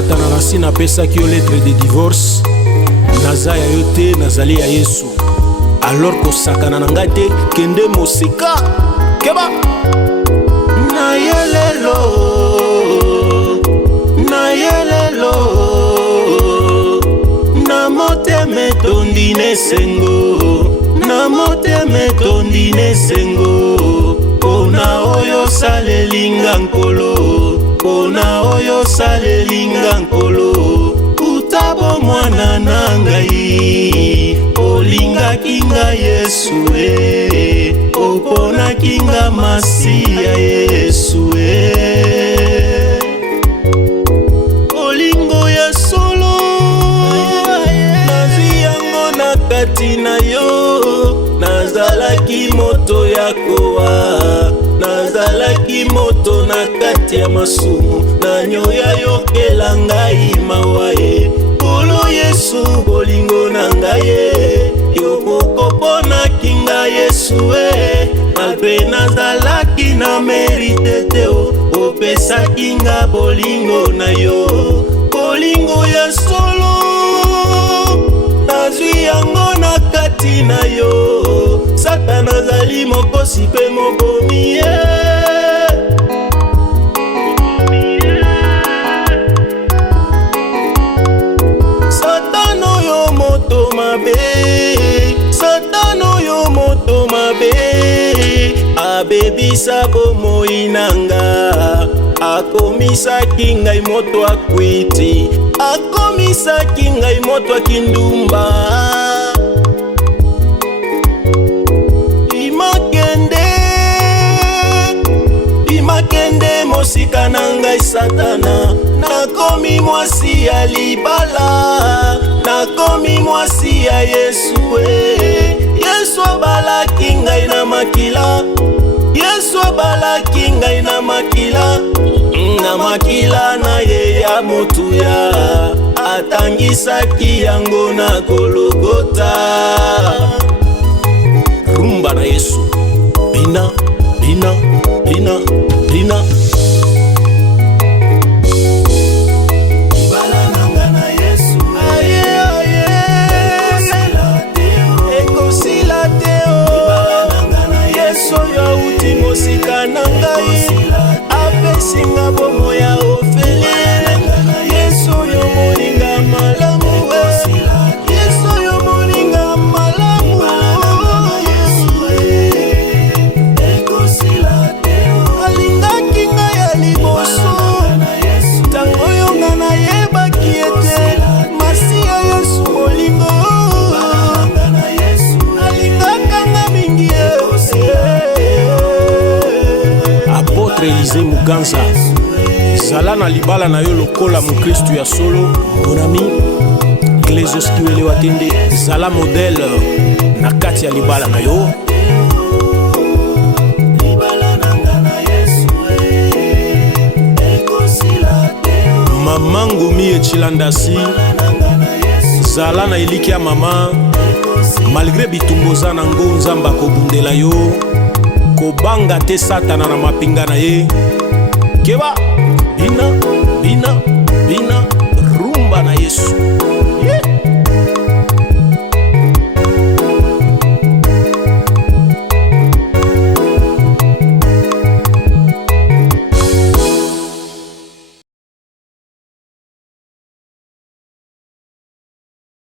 Satana nasi napesaki yo lettre de divorce, naza ya yo te, nazali ya Yesu. Alors kosakana na ngai te, kende mosika keba na yelelo, na yelelo, na moteme tondine sengo, na moteme tondine sengo, pona oyo salelinga nkolo, pona oyo salelinga nkolo, utabo mwana na ngai, olingaki nga Yesu oponaki nga Masiya Yesu olingo ya solo, nazwi yango na kati na yo, nazalaki moto ya kowa, nazalaki moto na kati ya masumu, nanyoya yokela ngai mawa Polo Yesu bolingo na ngai yokoponaki nga Yesu malpe nazalaki na merite te opesaki nga bolingo na yo, bolingo ya solo, nazwi yango na kati na yo. Satana azali mokosi pe mobomi Satana oyo moto mabe, Satana oyo moto mabe, abebisa bomoi nanga, akomisaki ngai moto akwiti, akomisaki ngai moto akindumba. Imakende mosika na ngai Satana, nakomi mwasi ya libala, nakomi mwasi ya Yesu Yesu abalaki ngai na makila, Yesu abalaki ngai na makila, na makila na ye ya motuya, atangisaki yango na Golgota. Rumba na Yesu, bina bina bina bina. Mosika na ngai apesinga bomo ya ofele, Yesu yo moninga malamu, Yesu yo moninga malamu, alingaki ngai ya liboso, tango yonga na yebaki ete Masiya Yesu molingo, alingaka nga mingi Élysée Muganza, zala na libala na yo lokola mukristu ya solo. Mon ami Clésius Kiwele Watende, zala modèle na kati ya libala na yo. Mama Ngumi Echilandasi, zala na eliki ya mama, malgré bitumboza na ngo nzamba kobundela yo, kobanga te Satana na mapinga na ye. Keba bina bina bina, rumba na Yesu.